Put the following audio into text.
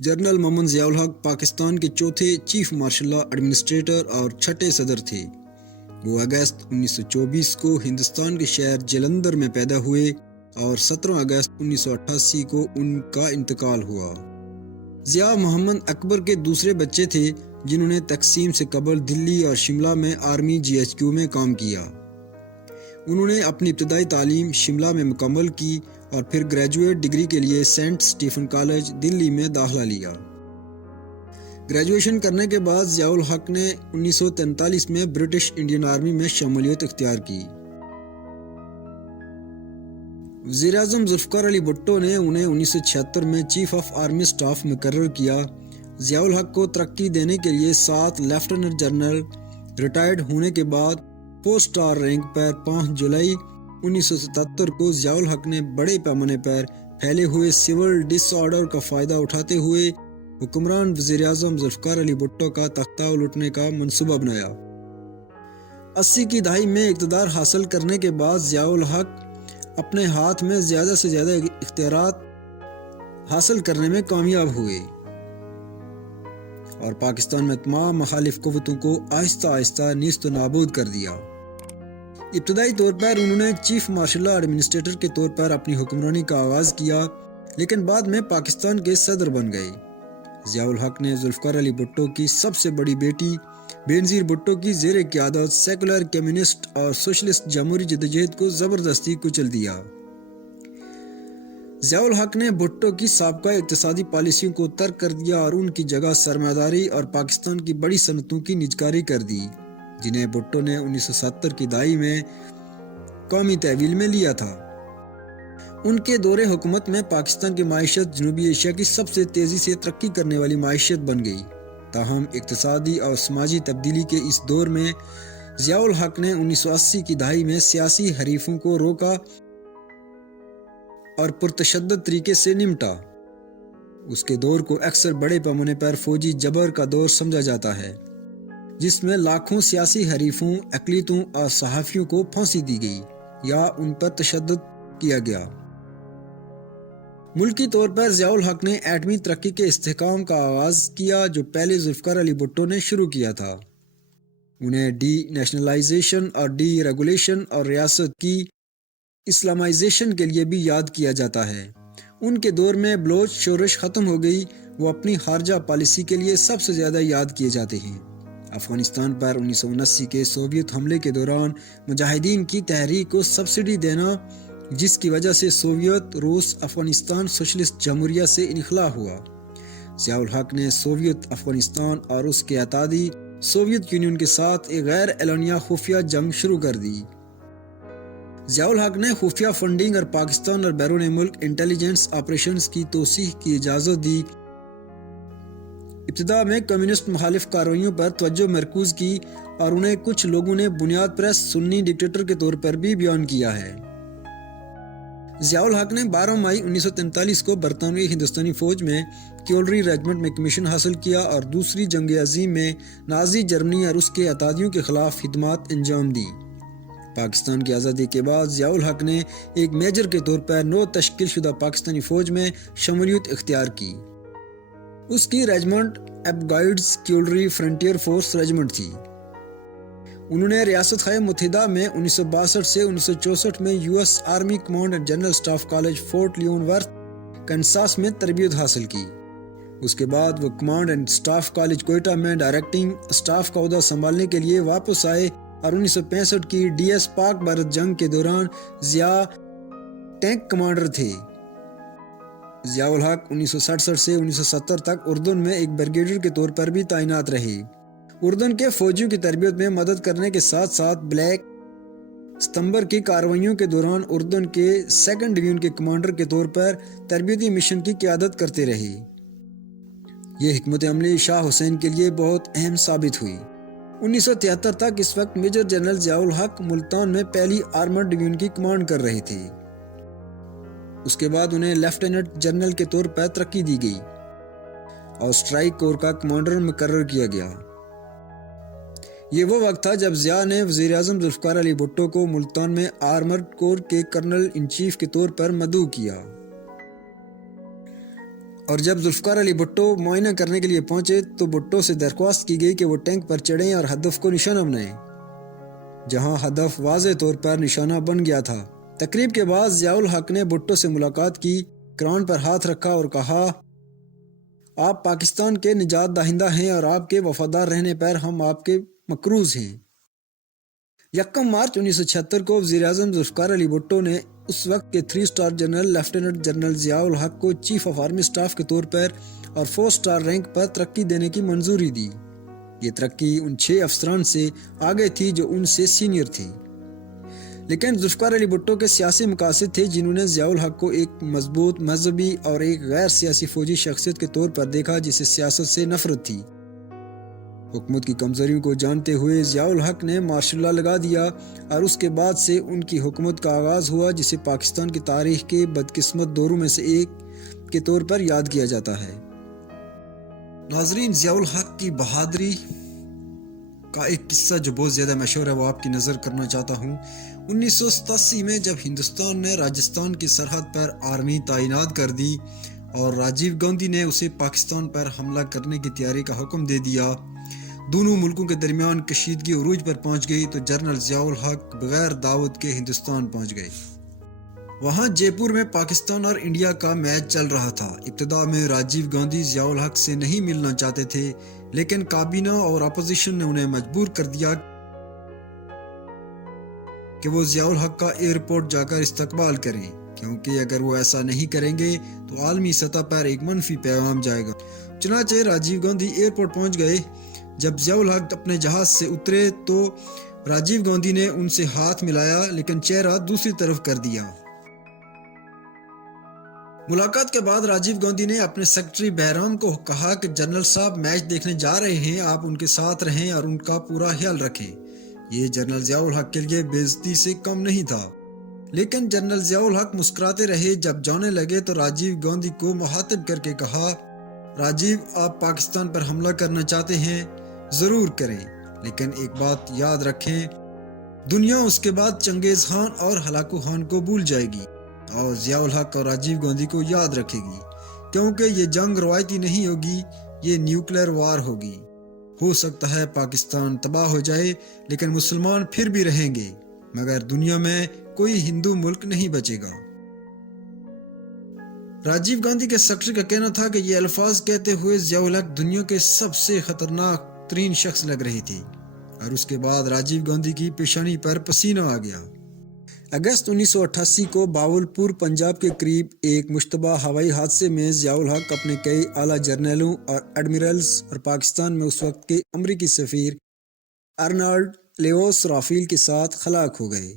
General محمد ضیاء الحق پاکستان کے چوتھے chief martial law administrator اور چھٹے صدر تھے۔ وہ اگست 1924 کو ہندوستان کے شہر جلندھر میں پیدا ہوئے اور 17 اگست 1988 کو ان کا انتقال ہوا۔ ضیاء محمد اکبر کے دوسرے بچے تھے جنہوں نے تقسیم سے قبل دلی اور شملہ میں آرمی GHQ میں کام کیا۔ انہوں نے اپنی ابتدائی تعلیم شملہ میں مکمل کی اور پھر گریجویٹ ڈگری کے لیے سینٹ اسٹیفن کالج دلی میں داخلہ لیا۔ گریجویشن کرنے کے بعد ضیاء الحق نے 1943 میں برٹش انڈین آرمی میں شمولیت اختیار کی۔ وزیر اعظم ذوالفقار علی بھٹو نے انہیں 1976 میں چیف آف آرمی سٹاف مقرر کیا۔ ضیاء الحق کو ترقی دینے کے لیے 7 لیفٹیننٹ جنرل ریٹائرڈ ہونے کے بعد 4 اسٹار رینک پر 5 جولائی 1977 کو ضیاء الحق نے بڑے پیمانے پر پھیلے ہوئے سول ڈس آرڈر کا فائدہ اٹھاتے ہوئے حکمران وزیر اعظم ذوالفقار علی بھٹو کا تختہ الٹنے کا منصوبہ بنایا۔ 80 کی دہائی میں اقتدار حاصل کرنے کے بعد ضیاء الحق اپنے ہاتھ میں زیادہ سے زیادہ اختیارات حاصل کرنے میں کامیاب ہوئے اور پاکستان میں تمام مخالف قوتوں کو آہستہ آہستہ نیست و نابود کر دیا۔ ابتدائی طور پر انہوں نے چیف مارشل لا ایڈمنسٹریٹر کے طور پر اپنی حکمرانی کا آغاز کیا، لیکن بعد میں پاکستان کے صدر بن گئے۔ ضیاء الحق نے ذوالفقار علی بھٹو کی سب سے بڑی بیٹی بینظیر بھٹو کی زیر قیادت سیکولر کمیونسٹ اور سوشلسٹ جمہوری جدوجہد کو زبردستی کچل دیا۔ ضیاء الحق نے بھٹو کی سابقہ اقتصادی پالیسیوں کو ترک کر دیا اور ان کی جگہ سرمایہ‌داری اور پاکستان کی بڑی صنعتوں کی نجکاری کر دی، جنہیں بھٹو نے 1970 کی دہائی میں قومی تحویل میں لیا تھا۔ ان کے دور حکومت میں پاکستان کی معیشت جنوبی ایشیا کی سب سے تیزی سے ترقی کرنے والی معیشت بن گئی۔ تاہم اقتصادی اور سماجی تبدیلی کے اس دور میں ضیاء الحق نے 1980 کی دہائی میں سیاسی حریفوں کو روکا اور پرتشدد طریقے سے نمٹا۔ اس کے دور کو اکثر بڑے پیمانے پر فوجی جبر کا دور سمجھا جاتا ہے، جس میں لاکھوں سیاسی حریفوں، اقلیتوں اور صحافیوں کو پھانسی دی گئی یا ان پر تشدد کیا گیا۔ ملکی طور پر ضیاء الحق نے ایٹمی ترقی کے استحکام کا آغاز کیا جو پہلے ذوالفقار علی بھٹو نے شروع کیا تھا۔ انہیں ڈی نیشنلائزیشن اور ڈی ریگولیشن اور ریاست کی اسلامائزیشن کے لیے بھی یاد کیا جاتا ہے۔ ان کے دور میں بلوچ شورش ختم ہو گئی۔ وہ اپنی خارجہ پالیسی کے لیے سب سے زیادہ یاد کیے جاتے ہیں۔ افغانستان پر 1979 کے سوویت حملے کے دوران مجاہدین کی تحریک کو سبسڈی دینا، جس کی وجہ سے سوویت روس افغانستان سوشلسٹ جمہوریہ سے انخلا ہوا۔ ضیاء الحق نے سوویت افغانستان اور اس کے اتحادی سوویت یونین کے ساتھ ایک غیر اعلانیہ خفیہ جنگ شروع کر دی۔ ضیاء الحق نے خفیہ فنڈنگ اور پاکستان اور بیرون ملک انٹیلیجنس آپریشنز کی توسیع کی اجازت دی۔ ابتدا میں کمیونسٹ مخالف کارروائیوں پر توجہ مرکوز کی اور انہیں کچھ لوگوں نے بنیاد پرست سنی ڈکٹیٹر کے طور پر بھی بیان کیا ہے۔ ضیاء الحق نے 12 مئی 1943 کو برطانوی ہندوستانی فوج میں کیولری ریجمنٹ میں کمیشن حاصل کیا اور دوسری جنگ عظیم میں نازی جرمنی اور اس کے اتحادیوں کے خلاف خدمات انجام دی۔ پاکستان کی آزادی کے بعد ضیاء الحق نے ایک میجر کے طور پر نو تشکیل شدہ پاکستانی فوج میں شمولیت اختیار کی۔ اس کی ریجمنٹ ایبگائیڈز کیولری فرنٹیئر فورس ریجمنٹ تھی۔ انہوں نے ریاست ہائے متحدہ میں 1962 سے 1964 میں US Army Command and General Staff College Fort Leavenworth Kansas میں تربیت حاصل کی۔ اس کے بعد وہ Command and Staff College Quetta میں ڈائریکٹنگ سٹاف کا عہدہ سنبھالنے کے لیے واپس آئے اور 1965 کی DS پاک بھارت جنگ کے دوران ضیاء ٹینک کمانڈر تھے۔ ضیاء الحق 1967 سے 1970 تک اردن میں ایک بریگیڈیئر کے طور پر بھی تعینات رہے۔ اردن کے فوجیوں کی تربیت میں مدد کرنے کے ساتھ ساتھ بلیک ستمبر کی کارروائیوں کے دوران اردن کے 2nd ڈویژن کے کمانڈر کے طور پر تربیتی مشن کی قیادت کرتے رہے۔ یہ حکمت عملی شاہ حسین کے لیے بہت اہم ثابت ہوئی۔ 1973 تک اس وقت میجر جنرل ضیاء الحق ملتان میں پہلی آرمرڈ ڈویژن کی کمانڈ کر رہے تھے۔ اس کے بعد انہیں لیفٹیننٹ جنرل کے طور پر ترقی دی گئی اور اسٹرائک کور کا کمانڈر مقرر کیا گیا۔ یہ وہ وقت تھا جب ضیاء نے وزیر اعظم ذوالفقار علی بھٹو کو ملتان میں آرمرڈ کور کے کرنل ان چیف کے طور پر مدعو کیا۔ اور جب ذوالفقار علی بھٹو معائنہ کرنے کے لیے پہنچے تو بھٹو سے درخواست کی گئی کہ وہ ٹینک پر چڑھیں اور ہدف کو نشانہ بنائیں، جہاں ہدف واضح طور پر نشانہ بن گیا تھا۔ تقریب کے بعد ضیاء الحق نے بھٹو سے ملاقات کی، قرآن پر ہاتھ رکھا اور کہا، آپ پاکستان کے نجات دہندہ ہیں اور آپ کے وفادار رہنے پر ہم آپ کے مقروض ہیں۔ 1 مارچ 1976 کو وزیر اعظم ذوالفقار علی بھٹو نے اس وقت کے 3 star general lieutenant general Zia الحق کو چیف آف آرمی اسٹاف کے طور پر اور 4 اسٹار رینک پر ترقی دینے کی منظوری دی۔ یہ ترقی ان 6 افسران سے آگے تھی جو ان سے سینئر تھی، لیکن ذوالفقار علی بھٹو کے سیاسی مقاصد تھے جنہوں نے ضیاء الحق کو ایک مضبوط مذہبی اور ایک غیر سیاسی فوجی شخصیت کے طور پر دیکھا جسے سیاست سے نفرت تھی۔ حکومت کی کمزوریوں کو جانتے ہوئے ضیاء الحق نے مارشل لا لگا دیا اور اس کے بعد سے ان کی حکومت کا آغاز ہوا، جسے پاکستان کی تاریخ کے بدقسمت دوروں میں سے ایک کے طور پر یاد کیا جاتا ہے۔ ناظرین، ضیاء الحق کی بہادری کا ایک قصہ جو بہت زیادہ مشہور ہے وہ آپ کی نظر کرنا چاہتا ہوں۔ 1987 میں جب ہندوستان نے راجستھان کی سرحد پر آرمی تعینات کر دی اور راجیو گاندھی نے اسے پاکستان پر حملہ کرنے کی تیاری کا حکم دے دیا، دونوں ملکوں کے درمیان کشیدگی عروج پر پہنچ گئی تو جنرل ضیاء الحق بغیر دعوت کے ہندوستان پہنچ گئے۔ وہاں جے پور میں پاکستان اور انڈیا کا میچ چل رہا تھا۔ ابتدا میں راجیو گاندھی ضیاء الحق سے نہیں ملنا چاہتے تھے، لیکن کابینہ اور اپوزیشن نے انہیں مجبور کر دیا کہ وہ ضیاء الحق کا ایئرپورٹ جا کر استقبال کریں، کیونکہ اگر وہ ایسا نہیں کریں گے تو عالمی سطح پر ایک منفی پیغام جائے گا۔ چنانچہ راجیو گاندھی ایئرپورٹ پہنچ گئے۔ جب ضیاء الحق اپنے جہاز سے اترے تو راجیو گاندھی نے ان سے ہاتھ ملایا، لیکن چہرہ دوسری طرف کر دیا۔ ملاقات کے بعد راجیو گاندھی نے اپنے سیکرٹری بہرام کو کہا کہ جنرل صاحب میچ دیکھنے جا رہے ہیں، آپ ان کے ساتھ رہیں اور ان کا پورا خیال رکھیں۔ یہ جنرل ضیاء الحق کے لیے بے عزتی سے کم نہیں تھا، لیکن جنرل ضیاء الحق مسکراتے رہے۔ جب جانے لگے تو راجیو گاندھی کو مخاطب کر کے کہا، راجیو، آپ پاکستان پر حملہ کرنا چاہتے ہیں، ضرور کریں، لیکن ایک بات یاد رکھیں، دنیا اس کے بعد چنگیز خان اور ہلاکو خان کو بھول جائے گی اور ضیاء الحق اور راجیو گاندھی کو یاد رکھے گی، کیونکہ یہ جنگ روایتی نہیں ہوگی، یہ نیوکلیر وار ہوگی۔ ہو سکتا ہے پاکستان تباہ ہو جائے، لیکن مسلمان پھر بھی رہیں گے، مگر دنیا میں کوئی ہندو ملک نہیں بچے گا۔ راجیو گاندھی کے سیکرٹری کا کہنا تھا کہ یہ الفاظ کہتے ہوئے ضیاء الحق دنیا کے سب سے خطرناک ترین شخص لگ رہے تھے، اور اس کے بعد راجیو گاندھی کی پیشانی پر پسینہ آ گیا۔ اگست 1988 کو باولپور پنجاب کے قریب ایک مشتبہ ہوائی حادثے میں ضیاء الحق اپنے کئی اعلیٰ جرنیلوں اور ایڈمرلز اور پاکستان میں اس وقت کے امریکی سفیر ارنالڈ لیوس رافیل کے ساتھ ہلاک ہو گئے۔